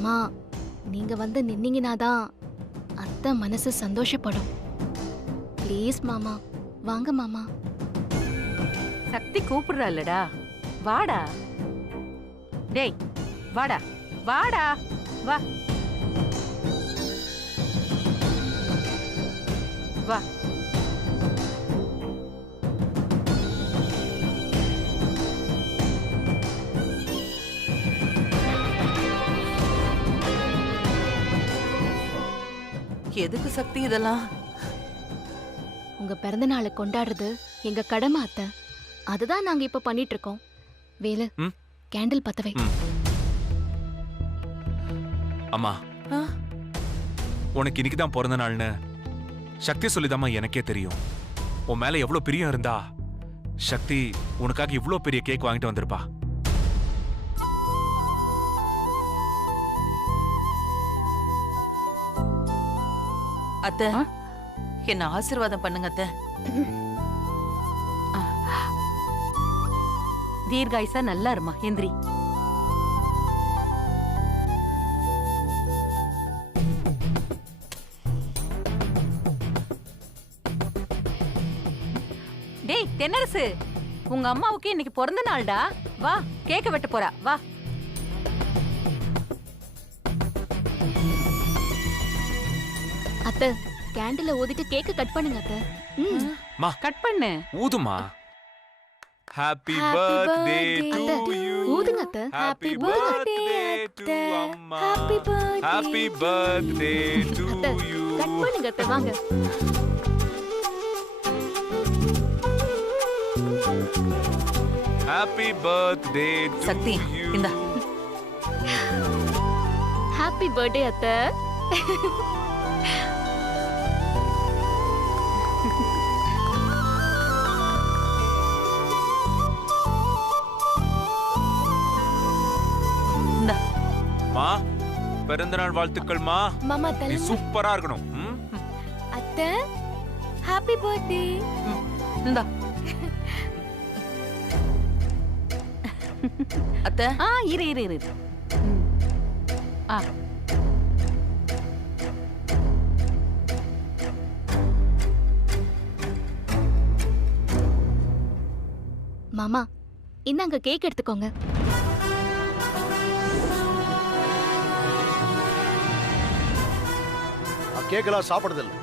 மாமா, நீங்க வந்து நின்னீங்கனாதான் அத்தை மனசு சந்தோஷப்படும். ப்ளீஸ் மாமா, வாங்க மாமா. சக்தி கூப்பிடுறாள்லடா, வாடா. டேய் வாடா, வாடா, வா வா. எதுக்கு சக்தி இதெல்லாம்? உங்க பிறந்த நாளை கொண்டாடுறது எங்க கடமை அத்தை. அதுதான் நாங்க இப்ப பண்ணிட்டு இருக்கோம். வேலு, கேண்டில் பத்த வை. அம்மா, ஆ? உனக்கு இன்னைக்குதான் பிறந்த நாள்னு சக்தி சொல்லிதாம்மா எனக்கே தெரியும். உன் மேல எவ்வளவு பிரியம் இருந்தா சக்தி உனக்காக இவ்ளோ பெரிய கேக் வாங்கிட்டு வந்திருப்பா. அத்தை, என்ன ஆசீர்வாதம் பண்ணுங்க அத்தை. தீர்காயுசா நல்லா இருமா, எந்திரி. டேய் தென்னரசு, உங்க அம்மாவுக்கு இன்னைக்கு பிறந்த நாள்டா. வா, கேக்க வெட்ட போறா, வா. அத்தை, கேண்டில ஊதிட்டு கேக்க கட் பண்ணுங்க அத்தை. மா, கட் பண்ணு. ஊதுமா. Happy Happy birthday birthday. To you. ஊதுங்க அத்தை. Happy Happy birthday to birthday, அம்மா. Happy birthday. Happy birthday to அத்தை, யூ. கட் பண்ணுங்க அத்தை, வாங்க. Happy birthday to Sakthi, you. இந்தா. ஹாப்பி பர்த்டே அத்தை. இந்தா. மா, பிறந்தநாள் வாழ்த்துக்கள்மா. மாமா நீ தள்ளுங்க. சூப்பரா இருக்கணும். அத்தை, ஹாப்பி பர்த்டே. இந்தா. அத்தை, இரு இரு இரு. ஆ, மாமா, இந்தாங்க கேக் எடுத்துக்கோங்க. கேக்கெல்லாம் சாப்பிடுறது இல்லை.